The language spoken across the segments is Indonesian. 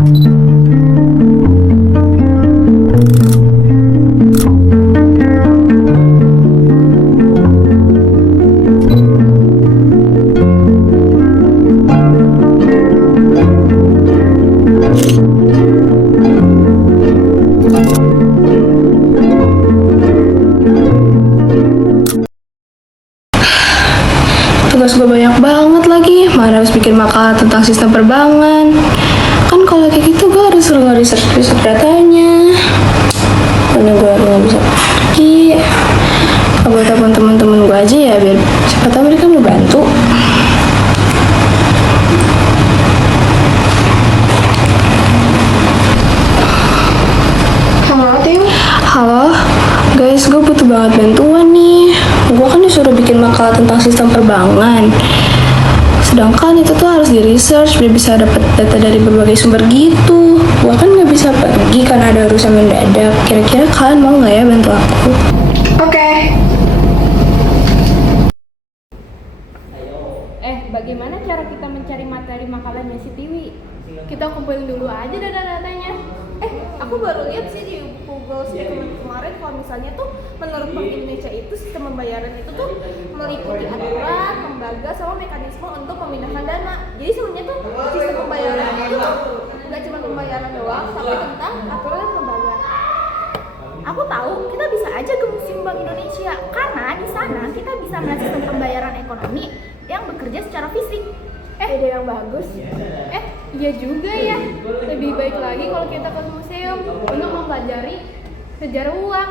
Tugas gue banyak banget lagi, mana harus bikin makalah tentang sistem perbankan. Kan kalau kayak gitu gue harus nge-research datanya. Mana gue nggak bisa pergi. Gue telepon teman-teman gue aja ya, biar siapa tahu mereka mau bantu. Halo, Tim. Halo, guys, gue butuh banget bantuan nih. Gue kan disuruh bikin makalah tentang sistem perbankan. Sedangkan itu tuh harus di-research biar bisa dapat data dari berbagai sumber gitu. Gue kan nggak bisa pergi karena ada urusan mendadak. Kira-kira kalian mau nggak ya bantu aku? Oke. Bagaimana cara kita mencari materi makalahnya si Tiwi? Kita kumpulin dulu aja data-datanya. Aku baru lihat sih di Google Statement kemarin kalau misalnya tuh menurut Bank Indonesia itu sistem pembayaran itu tuh meliputi aturan, lembaga, sama mekanisme untuk memindahkan dana. Jadi sebenarnya tuh sistem pembayaran itu nggak cuma pembayaran doang, tapi tentang aturan dan lembaga. Aku tahu kita bisa aja ke Museum Bank Indonesia karena di sana kita bisa melihat sistem pembayaran ekonomi yang bekerja secara fisik. Ide yang bagus. Iya juga ya. Lebih baik lagi kalau kita ke museum untuk mempelajari sejarah uang.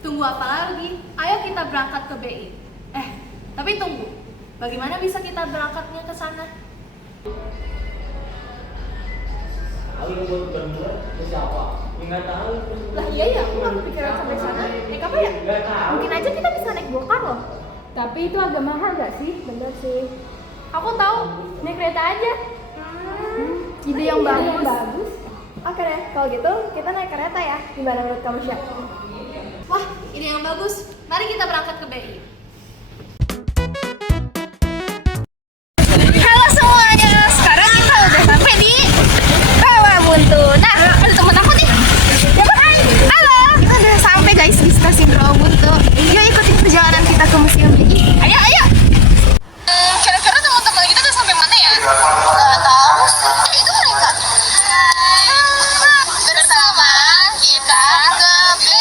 Tunggu apa lagi? Ayo kita berangkat ke BI. Tapi tunggu. Bagaimana bisa kita berangkatnya ke sana? Lah iya ya, aku nggak kepikiran sampai sana. Naik apa ya? Mungkin aja kita bisa naik gokar loh. Tapi itu agak mahal gak sih? Bener sih. Aku tahu, naik kereta aja. Ide yang bagus. Oke deh, kalau gitu kita naik kereta ya. Gimana menurut kamu, Syah? Wah, ide yang bagus. Mari kita berangkat ke BI. Halo semuanya, sekarang kita udah sampai di Rawabuntu. Nah, ada temen aku nih. Siapa? Halo, udah sampai guys di stasiun Rawabuntu. Yuk ikutin perjalanan kita ke Museum BI. Ayo, ayo. Kira-kira teman-teman kita udah sampai mana ya? Nggak tahu. Itu mereka. Bersama kita ke BI.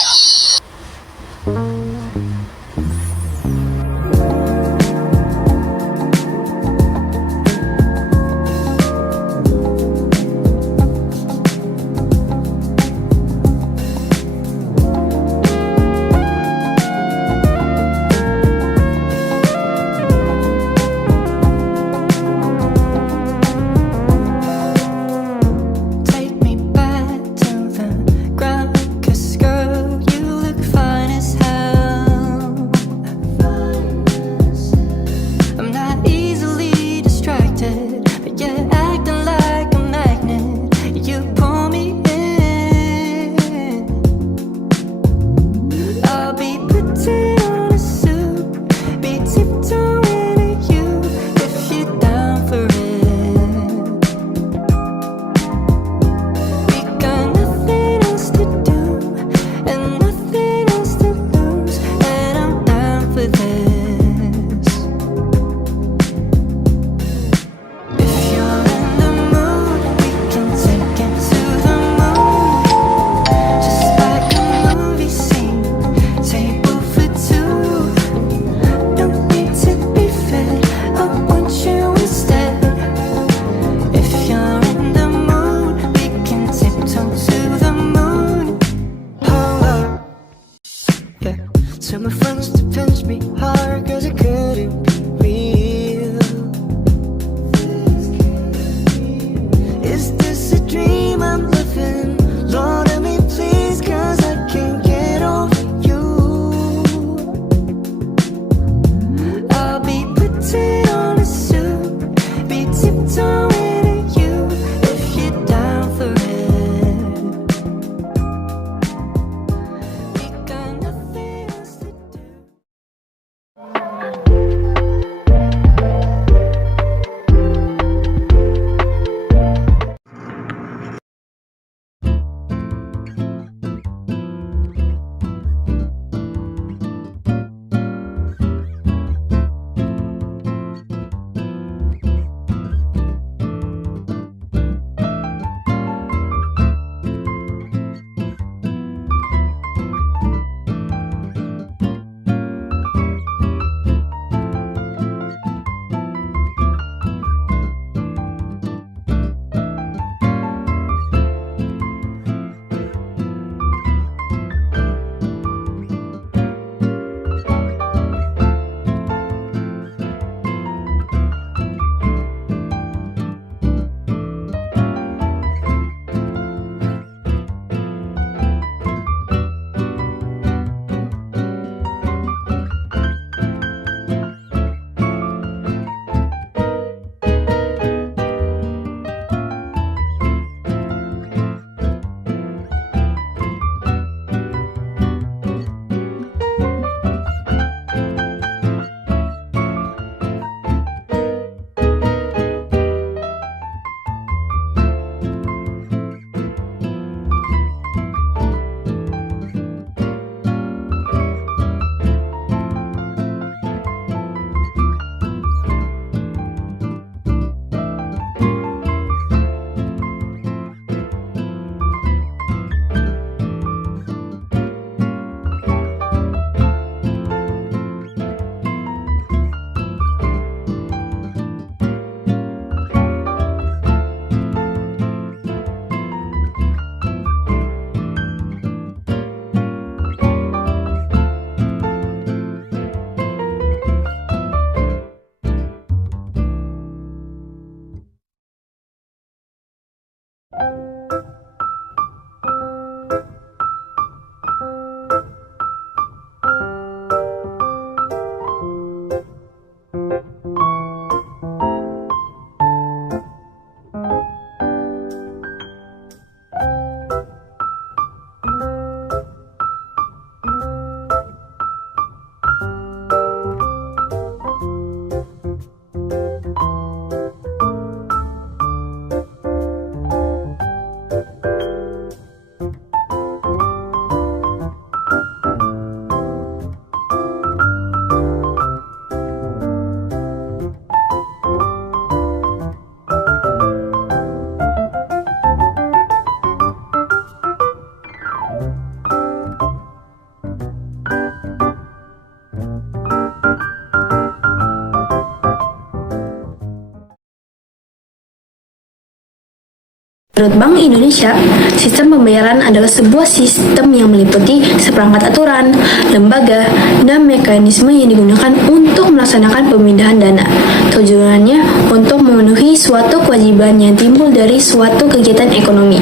Menurut Bank Indonesia, sistem pembayaran adalah sebuah sistem yang meliputi seperangkat aturan, lembaga, dan mekanisme yang digunakan untuk melaksanakan pemindahan dana. Tujuannya untuk memenuhi suatu kewajiban yang timbul dari suatu kegiatan ekonomi.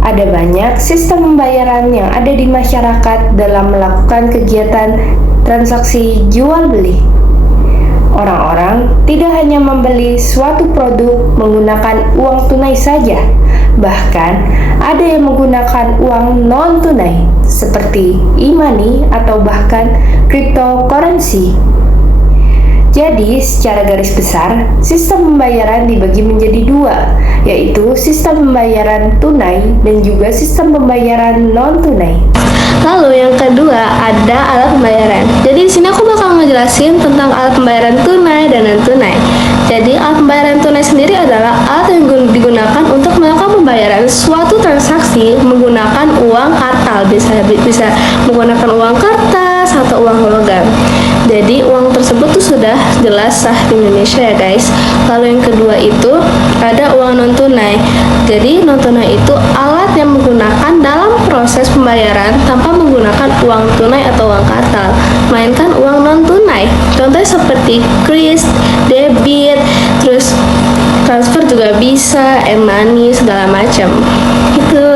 Ada banyak sistem pembayaran yang ada di masyarakat dalam melakukan kegiatan transaksi jual beli. Orang-orang tidak hanya membeli suatu produk menggunakan uang tunai saja, bahkan ada yang menggunakan uang non-tunai seperti e-money atau bahkan cryptocurrency. Jadi, secara garis besar, sistem pembayaran dibagi menjadi dua, yaitu sistem pembayaran tunai dan juga sistem pembayaran non-tunai. Lalu yang kedua ada alat pembayaran. Jadi di sini aku bakal ngejelasin tentang alat pembayaran tunai dan non tunai. Jadi alat pembayaran tunai sendiri adalah alat yang digunakan untuk melakukan pembayaran suatu transaksi menggunakan uang atal, bisa menggunakan uang kertas atau uang hologram. Jadi uang tersebut tuh sudah jelas sah di Indonesia ya guys. Lalu yang kedua itu ada uang non tunai. Jadi non tunai itu alat yang menggunakan dalam proses pembayaran tanpa menggunakan uang tunai atau uang kartal, melainkan uang non tunai. Contohnya seperti kris, debit, terus transfer juga bisa, e-money segala macam. Gitu.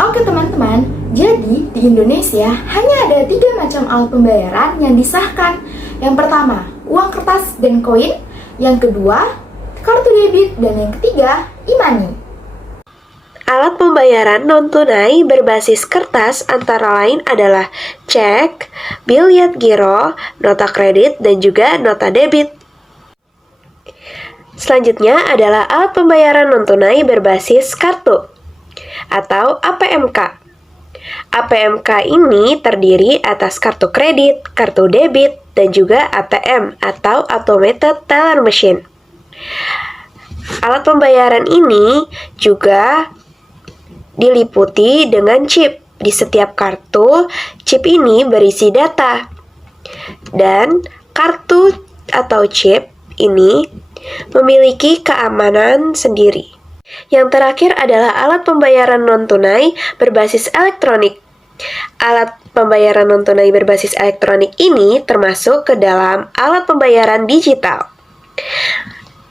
Oke teman-teman, jadi di Indonesia hanya ada 3 macam alat pembayaran yang disahkan. Yang pertama, uang kertas dan koin. Yang kedua, kartu debit. Dan yang ketiga, e-money. Alat pembayaran non-tunai berbasis kertas antara lain adalah cek, biliet giro, nota kredit, dan juga nota debit. Selanjutnya adalah alat pembayaran non-tunai berbasis kartu atau APMK. APMK ini terdiri atas kartu kredit, kartu debit, dan juga ATM atau Automated Teller Machine. Alat pembayaran ini juga diliputi dengan chip. Di setiap kartu, chip ini berisi data. Dan kartu atau chip ini memiliki keamanan sendiri. Yang terakhir adalah alat pembayaran non-tunai berbasis elektronik. Alat pembayaran non-tunai berbasis elektronik ini termasuk ke dalam alat pembayaran digital.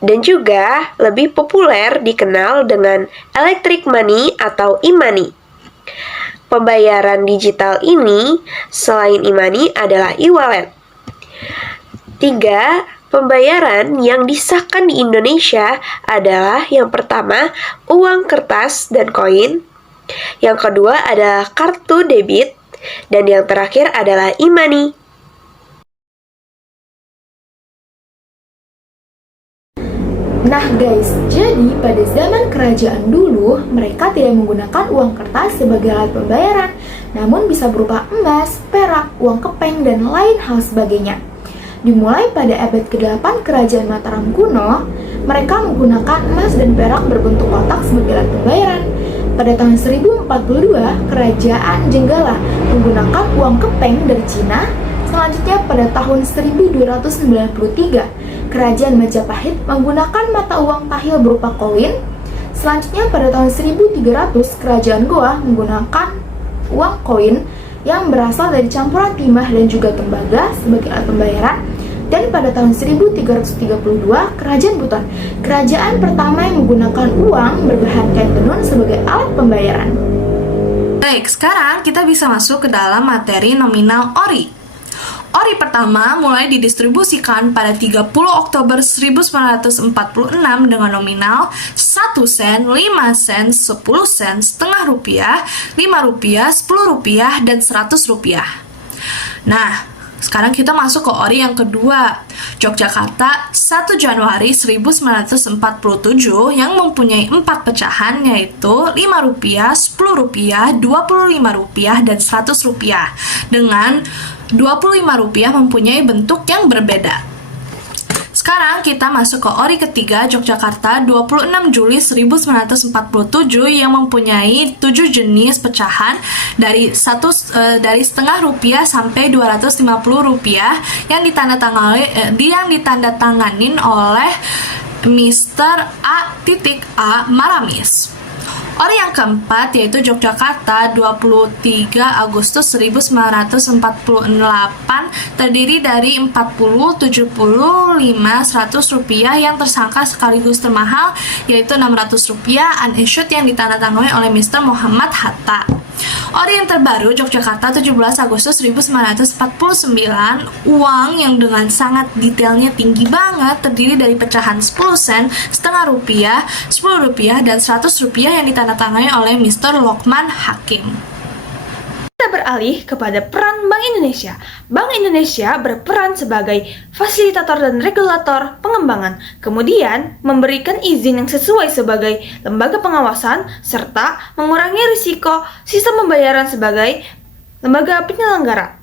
Dan juga lebih populer dikenal dengan electric money atau e-money. Pembayaran digital ini selain e-money adalah e-wallet. 3 pembayaran yang disahkan di Indonesia adalah yang pertama uang kertas dan koin, yang kedua adalah kartu debit, dan yang terakhir adalah e-money. Nah guys, jadi pada zaman kerajaan dulu, mereka tidak menggunakan uang kertas sebagai alat pembayaran, namun bisa berupa emas, perak, uang kepeng, dan lain hal sebagainya. Dimulai pada abad ke-8 kerajaan Mataram kuno, mereka menggunakan emas dan perak berbentuk kotak sebagai alat pembayaran. Pada tahun 1042, kerajaan Jenggala menggunakan uang kepeng dari Cina. Selanjutnya pada tahun 1293, kerajaan Majapahit menggunakan mata uang tahil berupa koin. Selanjutnya pada tahun 1300, kerajaan Goa menggunakan uang koin yang berasal dari campuran timah dan juga tembaga sebagai alat pembayaran. Dan pada tahun 1332, kerajaan Buton, kerajaan pertama yang menggunakan uang berbahan kain tenun sebagai alat pembayaran. Baik, sekarang kita bisa masuk ke dalam materi nominal ORI. ORI pertama mulai didistribusikan pada 30 Oktober 1946 dengan nominal 1 sen, 5 sen, 10 sen, setengah rupiah, 5 rupiah, 10 rupiah, dan 100 rupiah. Nah, sekarang kita masuk ke ORI yang kedua, Yogyakarta 1 Januari 1947 yang mempunyai 4 pecahan yaitu 5 rupiah, 10 rupiah, 25 rupiah, dan 100 rupiah. Dengan 25 rupiah mempunyai bentuk yang berbeda. Sekarang kita masuk ke ORI ketiga, Yogyakarta 26 Juli 1947 yang mempunyai 7 jenis pecahan dari setengah rupiah sampai 250 rupiah yang ditandatanganin oleh Mr. A.A. Maramis. Ori yang keempat yaitu Yogyakarta 23 Agustus 1948, terdiri dari 40, 70, 5, 100 rupiah yang tersangka sekaligus termahal yaitu 600 rupiah unissued yang ditandatangani oleh Mr. Muhammad Hatta. Ori yang terbaru Yogyakarta 17 Agustus 1949, uang yang dengan sangat detailnya tinggi banget terdiri dari pecahan 10 sen, setengah rupiah, 10 rupiah, dan 100 rupiah yang ditandatangani oleh Mr. Lokman Hakim. Kita beralih kepada peran Bank Indonesia. Bank Indonesia berperan sebagai fasilitator dan regulator pengembangan, kemudian memberikan izin yang sesuai sebagai lembaga pengawasan, serta mengurangi risiko sistem pembayaran sebagai lembaga penyelenggara.